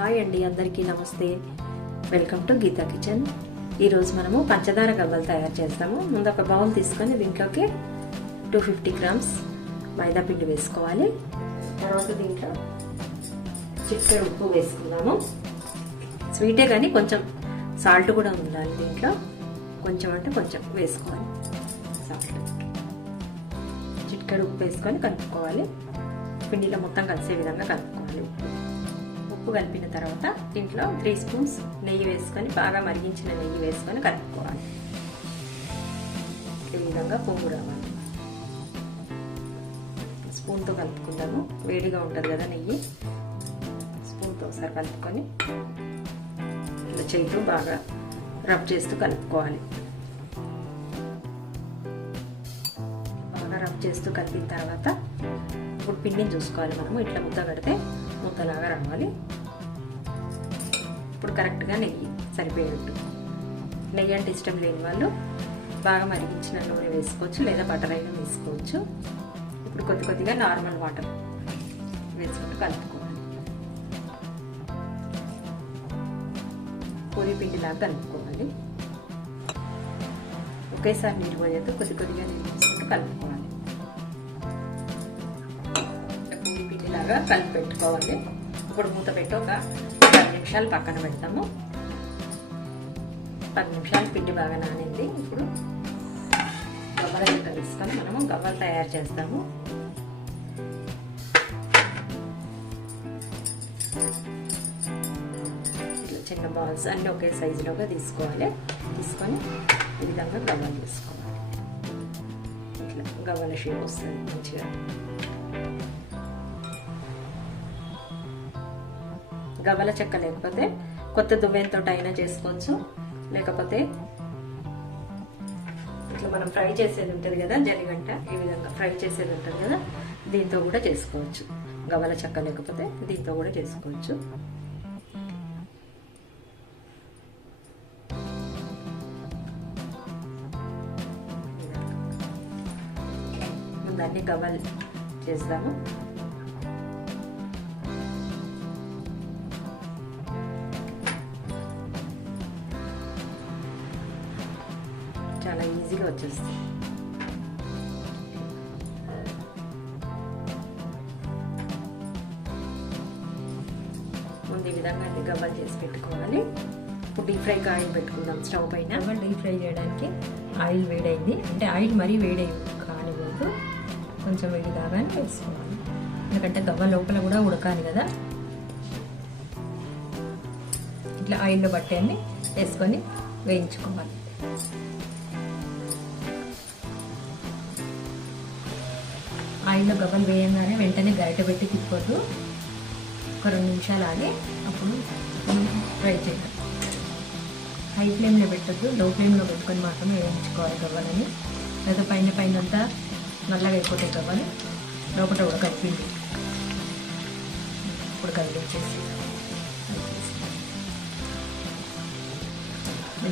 Hi అండి అందరికీ నమస్తే. వెల్కమ్ టు గీతా కిచెన్ ఈరోజు మనము పంచదార గవ్వలు తయారు చేస్తాము. ముందు ఒక బౌల్ తీసుకొని దీంట్లోకి టూ ఫిఫ్టీ గ్రామ్స్ మైదా పిండి వేసుకోవాలి. తర్వాత దీంట్లో చిక్కడి ఉప్పు వేసుకుందాము. స్వీటే కానీ కొంచెం సాల్ట్ కూడా ఉండాలి దీంట్లో. కొంచెం అంటే కొంచెం వేసుకోవాలి. సాల్ట్ చిక్కడి ఉప్పు వేసుకొని కలుపుకోవాలి. పిండిలో మొత్తం కలిసే విధంగా కలుపుకోవాలి. ఉప్పు ఉప్పు కలిపిన తర్వాత దీంట్లో త్రీ స్పూన్స్ నెయ్యి వేసుకొని బాగా మరిగించిన నెయ్యి వేసుకొని కలుపుకోవాలి. ఈ విధంగా పొంగు రావాలి. స్పూన్తో కలుపుకుందాము. వేడిగా ఉంటుంది కదా నెయ్యి. స్పూన్తో ఒకసారి కలుపుకొని ఇలా చేతితో బాగా రబ్ చేస్తూ కలుపుకోవాలి. బాగా రబ్ చేస్తూ కలిపిన తర్వాత ఇప్పుడు పిండిని చూసుకోవాలి మనము. ఇట్లా ముద్ద కడితే ముద్దలాగా రావాలి. ఇప్పుడు కరెక్ట్గా నెయ్యి సరిపోయేటట్టు. నెయ్యి అంటే ఇష్టం లేని వాళ్ళు బాగా మరిగించిన నూనె వేసుకోవచ్చు లేదా బటర్ అయినా వేసుకోవచ్చు. ఇప్పుడు కొద్ది కొద్దిగా నార్మల్ వాటర్ వేసుకుంటూ కలుపుకోవాలి. పూరి పిండిలాగా కలుపుకోవాలి. ఒకేసారి నీరు పోయేది కొద్ది కొద్దిగా నీళ్ళు వేసుకుంటూ కలుపుకోవాలి. పూరి పిండిలాగా కలిపి పెట్టుకోవాలి. ఇప్పుడు మూత పెట్టి ఒక పది నిమిషాలు పక్కన పెడతాము. పది నిమిషాలు పిండి బాగా నానింది. ఇప్పుడు గవ్వల చెక్క తీసుకొని మనము గవ్వలు తయారు చేస్తాము. ఇట్లా చిన్న బాల్స్ అన్నీ ఒకే సైజులోగా తీసుకోవాలి. తీసుకొని ఈ విధంగా గవ్వలు తీసుకోవాలి ఇట్లా గవ్వల షేప్ వస్తుంది మంచిగా. గవ్వల చెక్క లేకపోతే కొత్త దువ్వెంతో అయినా చేసుకోవచ్చు. లేకపోతే ఇట్లా మనం ఫ్రై చేసేది ఉంటుంది కదా జలిగంట ఈ విధంగా ఫ్రై చేసేది ఉంటుంది కదా దీంతో కూడా చేసుకోవచ్చు. గవ్వల చెక్క లేకపోతే దీంతో కూడా చేసుకోవచ్చు. ముందు అన్ని గవ్వలు చాలా ఈజీగా వచ్చేస్తుంది ముందు ఈ విధంగా అన్ని గవ్వలు చేసి పెట్టుకోవాలి. ఇప్పుడు డీప్ ఫ్రైకి ఆయిల్ పెట్టుకుందాం స్టవ్ పైన. డీప్ ఫ్రై చేయడానికి ఆయిల్ వేడైంది. అంటే ఆయిల్ మరీ వేడైంది కానివ్వదు కొంచెం వేడి దాగానే వేసుకోవాలి. ఎందుకంటే గవ్వ లోపల కూడా ఉడకాలి కదా. ఇట్లా ఆయిల్లో పట్టేయండి వేసుకొని వేయించుకోవాలి. ఆయిల్లో గవ్వలు వేయంగానే వెంటనే గరిట పెట్టి తిప్పొద్దు. ఒక రెండు నిమిషాలు ఆగి అప్పుడు ఫ్రై చేయాలి హై ఫ్లేమ్లో పెట్టద్దు లో ఫ్లేమ్లో పెట్టుకొని మాత్రమే వేయించుకోవాలి గవ్వలని. లేదా పైన పైన అంతా నల్లగా అయిపోతాయి గవ్వలు. లోపల కూడా కలిపింది. ఇప్పుడు కలిపించేసి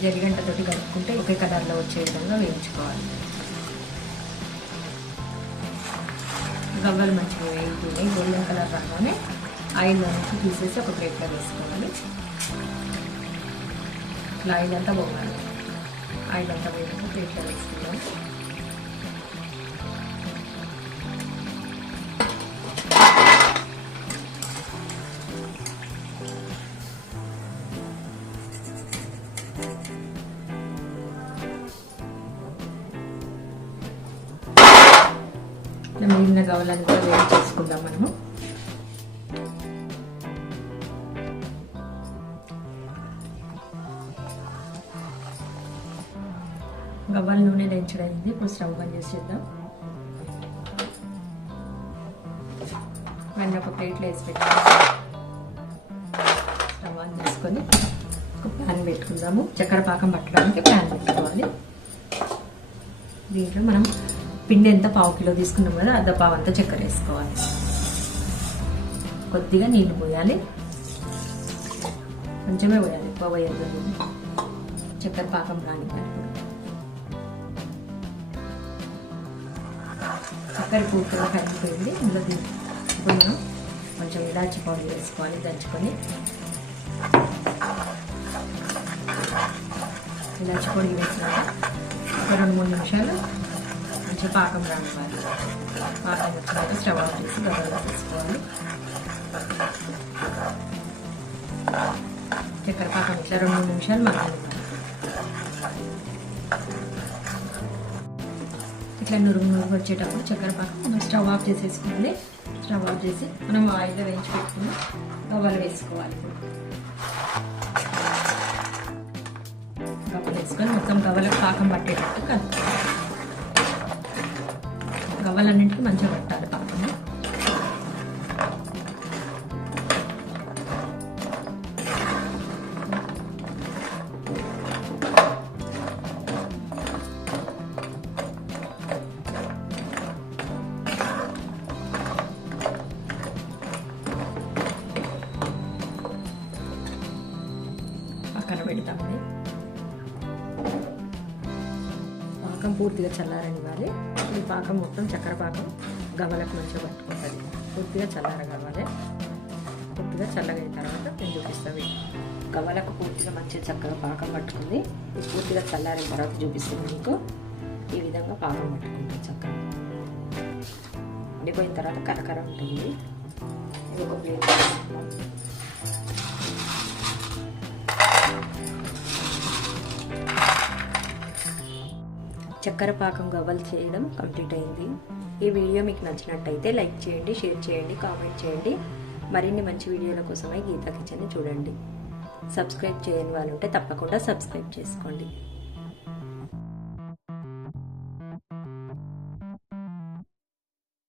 జరిగంటతోటి కలుపుకుంటే ఒకే కలర్లో వచ్చే విధంగా వేయించుకోవాలి. గవ్వలు మంచిగా వేగుతున్నాయి. గోల్డెన్ కలర్ రాగానే ఆయిల్లో నుంచి తీసేసి ఒక ప్లేట్లో వేసుకోవాలి. ఇట్లా ఆయిల్ అంతా పోవాలి. ఆయిల్ అంతా పోయినాక ప్లేట్లో వేసుకుందాం. మిగిలిన గవ్వలను కూడా వేడి చేసుకుందాం మనము. గవ్వల నూనె దంచడైంది ఇప్పుడు స్టవ్ బంద్ చేసేద్దాం ఇవన్నీ ఒక ప్లేట్లో వేసి పెట్టాలి స్టవ్ ఆన్ చేసుకొని ఒక ప్యాన్ పెట్టుకుందాము. చక్కెర పాకం పట్టడానికి ప్యాన్ పెట్టుకోవాలి. దీంట్లో మనం పిండి ఎంత పావు కిలో తీసుకున్నాం కదా అర్ధ పావు అంతా చక్కెర వేసుకోవాలి. కొద్దిగా నీళ్ళు పోయాలి. కొంచెమే పోయాలి ఎక్కువ పోయాలి చక్కెర పాకం రానివ్వాలి చక్కెర పూర్తిగా కలిగిపోయింది ఇందులో ఇప్పుడు మనం కొంచెం ఇలాచి పౌడర్ వేసుకోవాలి దంచుకొని. ఇలాచి పొడి వేసినాక ఒక రెండు మూడు నిమిషాలు మంచిగా పాకం రావాలి పాకం వచ్చినాక స్టవ్ ఆఫ్ చేసి గొడవలో తీసుకోవాలి చక్కెర పాకం ఇట్లా రెండు మూడు నిమిషాలు మగ్గనివ్వాలి ఇట్లా నురుగు నురుగు వచ్చేటప్పుడు చక్కెర పాకం మనం స్టవ్ ఆఫ్ చేసేసుకోవాలి స్టవ్ ఆఫ్ చేసి మనం ఆయిల్లో వేయించి పెట్టుకుని గవ్వలు వేసుకోవాలి గవ్వలు వేసుకొని మొత్తం గవ్వలకు పాకం పట్టేటట్టు కలుపుకోవాలి. గవ్వలన్నింటికి మంచిగా పట్టాలి. పాకం పూర్తిగా చల్లారనివ్వాలి. ఈ పాకం మొత్తం చక్కెర పాకం గవ్వలకు మంచిగా పట్టుకుంటుంది. పూర్తిగా చల్లార పూర్తిగా చల్లగైన తర్వాత నేను చూపిస్తాను. గవ్వలకు పూర్తిగా మంచిగా చక్కగా పాకం పట్టుకుంది. పూర్తిగా చల్లారిన తర్వాత చూపిస్తుంది మీకు. ఈ విధంగా పాకం పట్టుకుంటుంది చక్కగా. ఉండిపోయిన తర్వాత కరకర ఉంటుంది. ఇది ఒక ప్లేట్. చక్కెర పాకం గవ్వలు చేయడం కంప్లీట్ అయింది. ఈ వీడియో మీకు నచ్చినట్టయితే లైక్ చేయండి షేర్ చేయండి కామెంట్ చేయండి. మరిన్ని మంచి వీడియోల కోసమై గీతా కిచెన్ని చూడండి. సబ్స్క్రైబ్ చేయని వాళ్ళు ఉంటే తప్పకుండా సబ్స్క్రైబ్ చేసుకోండి.